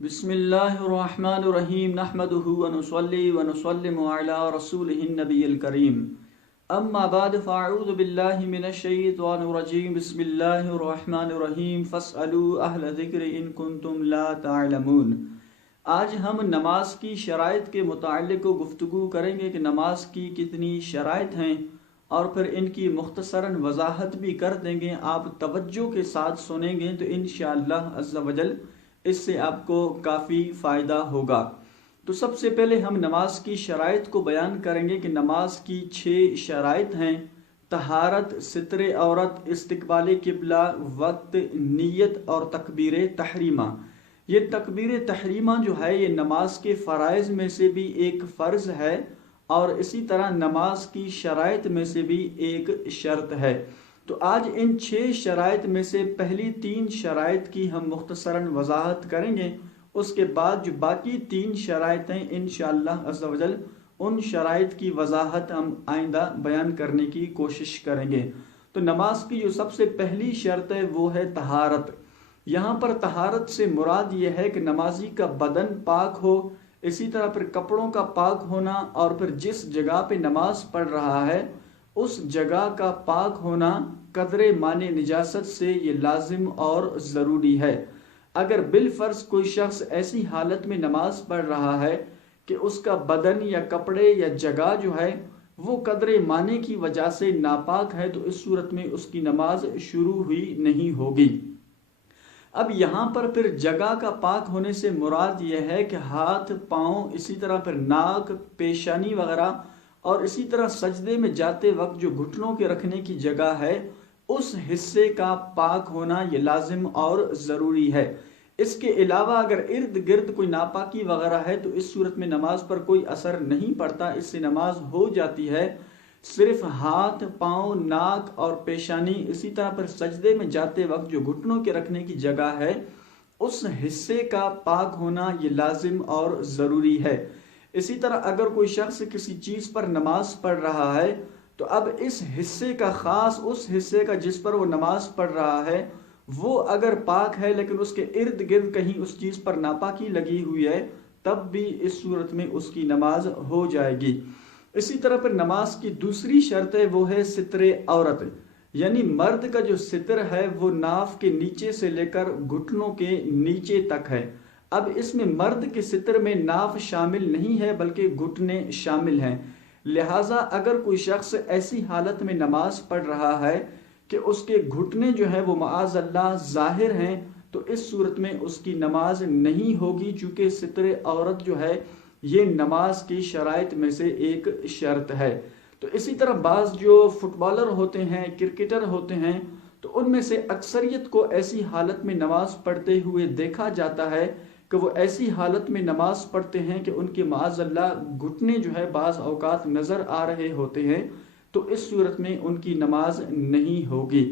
بسم اللہ الرحمن الرحیم نحمده ونصلی ونسلم علی رسولہ النبی الکریم اما بعد فاعوذ باللہ من الشیطان الرجیم بسم اللہ الرحمن الرحیم فاسألوا اہل ذکر ان کنتم لا تعلمون۔ آج ہم نماز کی شرائط کے متعلق گفتگو کریں گے کہ نماز کی کتنی شرائط ہیں اور پھر ان کی مختصراً وضاحت بھی کر دیں گے۔ آپ توجہ کے ساتھ سنیں گے تو انشاءاللہ عز و جل اس سے آپ کو کافی فائدہ ہوگا۔ تو سب سے پہلے ہم نماز کی شرائط کو بیان کریں گے کہ نماز کی 6 شرائط ہیں: طہارت، ستر عورت، استقبال قبلہ، وقت، نیت اور تکبیر تحریمہ۔ یہ تکبیر تحریمہ جو ہے یہ نماز کے فرائض میں سے بھی ایک فرض ہے اور اسی طرح نماز کی شرائط میں سے بھی ایک شرط ہے۔ تو آج ان 6 شرائط میں سے پہلی 3 شرائط کی ہم مختصراً وضاحت کریں گے، اس کے بعد جو باقی 3 شرائط ہیں انشاءاللہ عز و جل ان شرائط کی وضاحت ہم آئندہ بیان کرنے کی کوشش کریں گے۔ تو نماز کی جو سب سے پہلی شرط ہے وہ ہے طہارت۔ یہاں پر طہارت سے مراد یہ ہے کہ نمازی کا بدن پاک ہو، اسی طرح پھر کپڑوں کا پاک ہونا اور پھر جس جگہ پہ نماز پڑھ رہا ہے اس جگہ کا پاک ہونا قدر مانے نجاست سے یہ لازم اور ضروری ہے۔ اگر بالفرض کوئی شخص ایسی حالت میں نماز پڑھ رہا ہے کہ اس کا بدن یا کپڑے یا جگہ جو ہے وہ قدر مانے کی وجہ سے ناپاک ہے تو اس صورت میں اس کی نماز شروع ہوئی نہیں ہوگی۔ اب یہاں پر پھر جگہ کا پاک ہونے سے مراد یہ ہے کہ ہاتھ، پاؤں، اسی طرح پھر ناک، پیشانی وغیرہ اور اسی طرح سجدے میں جاتے وقت جو گھٹنوں کے رکھنے کی جگہ ہے اس حصے کا پاک ہونا یہ لازم اور ضروری ہے۔ اس کے علاوہ اگر ارد گرد کوئی ناپاکی وغیرہ ہے تو اس صورت میں نماز پر کوئی اثر نہیں پڑتا، اس سے نماز ہو جاتی ہے۔ صرف ہاتھ، پاؤں، ناک اور پیشانی، اسی طرح پر سجدے میں جاتے وقت جو گھٹنوں کے رکھنے کی جگہ ہے اس حصے کا پاک ہونا یہ لازم اور ضروری ہے۔ اسی طرح اگر کوئی شخص کسی چیز پر نماز پڑھ رہا ہے تو اب اس حصے کا، خاص اس حصے کا جس پر وہ نماز پڑھ رہا ہے وہ اگر پاک ہے لیکن اس کے ارد گرد کہیں اس چیز پر ناپاکی لگی ہوئی ہے تب بھی اس صورت میں اس کی نماز ہو جائے گی۔ اسی طرح پر نماز کی دوسری شرط ہے وہ ہے ستر عورت، یعنی مرد کا جو ستر ہے وہ ناف کے نیچے سے لے کر گھٹنوں کے نیچے تک ہے۔ اب اس میں مرد کے ستر میں ناف شامل نہیں ہے بلکہ گھٹنے شامل ہیں، لہٰذا اگر کوئی شخص ایسی حالت میں نماز پڑھ رہا ہے کہ اس کے گھٹنے جو ہیں وہ معاذ اللہ ظاہر ہیں تو اس صورت میں اس کی نماز نہیں ہوگی، چونکہ ستر عورت جو ہے یہ نماز کی شرائط میں سے ایک شرط ہے۔ تو اسی طرح بعض جو فٹ بالر ہوتے ہیں، کرکٹر ہوتے ہیں، تو ان میں سے اکثریت کو ایسی حالت میں نماز پڑھتے ہوئے دیکھا جاتا ہے کہ وہ ایسی حالت میں نماز پڑھتے ہیں کہ ان کے معاذ اللہ گھٹنے جو ہے بعض اوقات نظر آ رہے ہوتے ہیں تو اس صورت میں ان کی نماز نہیں ہوگی۔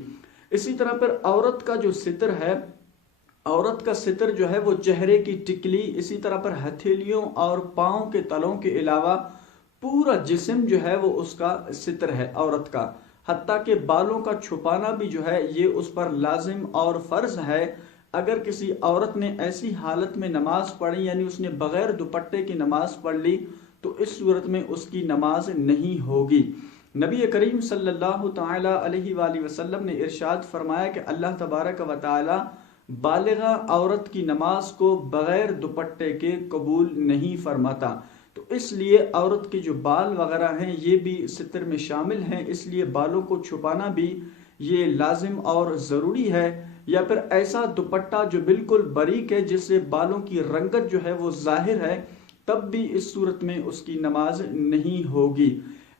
اسی طرح پر عورت کا جو ستر ہے، عورت کا ستر جو ہے وہ چہرے کی ٹکلی، اسی طرح پر ہتھیلیوں اور پاؤں کے تلوں کے علاوہ پورا جسم جو ہے وہ اس کا ستر ہے عورت کا، حتیٰ کہ بالوں کا چھپانا بھی جو ہے یہ اس پر لازم اور فرض ہے۔ اگر کسی عورت نے ایسی حالت میں نماز پڑھی یعنی اس نے بغیر دوپٹے کی نماز پڑھ لی تو اس صورت میں اس کی نماز نہیں ہوگی۔ نبی کریم صلی اللہ تعالی علیہ وآلہ وسلم نے ارشاد فرمایا کہ اللہ تبارک و تعالی بالغہ عورت کی نماز کو بغیر دوپٹے کے قبول نہیں فرماتا، تو اس لیے عورت کے جو بال وغیرہ ہیں یہ بھی ستر میں شامل ہیں، اس لیے بالوں کو چھپانا بھی یہ لازم اور ضروری ہے۔ یا پھر ایسا دوپٹہ جو بالکل باریک ہے جس سے بالوں کی رنگت جو ہے وہ ظاہر ہے تب بھی اس صورت میں اس کی نماز نہیں ہوگی۔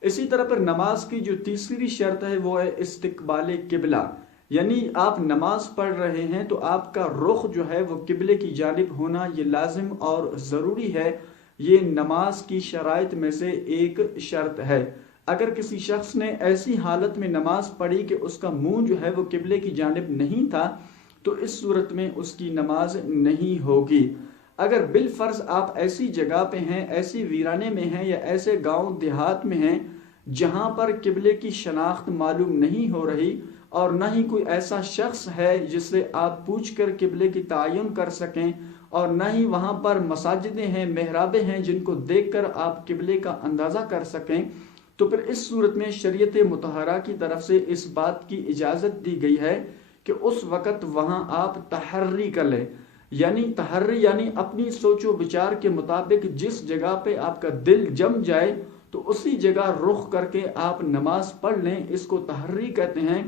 اسی طرح پر نماز کی جو تیسری شرط ہے وہ ہے استقبال قبلہ، یعنی آپ نماز پڑھ رہے ہیں تو آپ کا رخ جو ہے وہ قبلے کی جانب ہونا یہ لازم اور ضروری ہے، یہ نماز کی شرائط میں سے ایک شرط ہے۔ اگر کسی شخص نے ایسی حالت میں نماز پڑھی کہ اس کا منہ جو ہے وہ قبلے کی جانب نہیں تھا تو اس صورت میں اس کی نماز نہیں ہوگی۔ اگر بالفرض آپ ایسی جگہ پہ ہیں، ایسی ویرانے میں ہیں یا ایسے گاؤں دیہات میں ہیں جہاں پر قبلے کی شناخت معلوم نہیں ہو رہی اور نہ ہی کوئی ایسا شخص ہے جس سے آپ پوچھ کر قبلے کی تعین کر سکیں اور نہ ہی وہاں پر مساجدیں ہیں، محرابیں ہیں جن کو دیکھ کر آپ قبلے کا اندازہ کر سکیں، تو پھر اس صورت میں شریعت مطہرہ کی طرف سے اس بات کی اجازت دی گئی ہے کہ اس وقت وہاں آپ تحری کر لیں، یعنی تحری یعنی اپنی سوچ و بچار کے مطابق جس جگہ پہ آپ کا دل جم جائے تو اسی جگہ رخ کر کے آپ نماز پڑھ لیں، اس کو تحری کہتے ہیں۔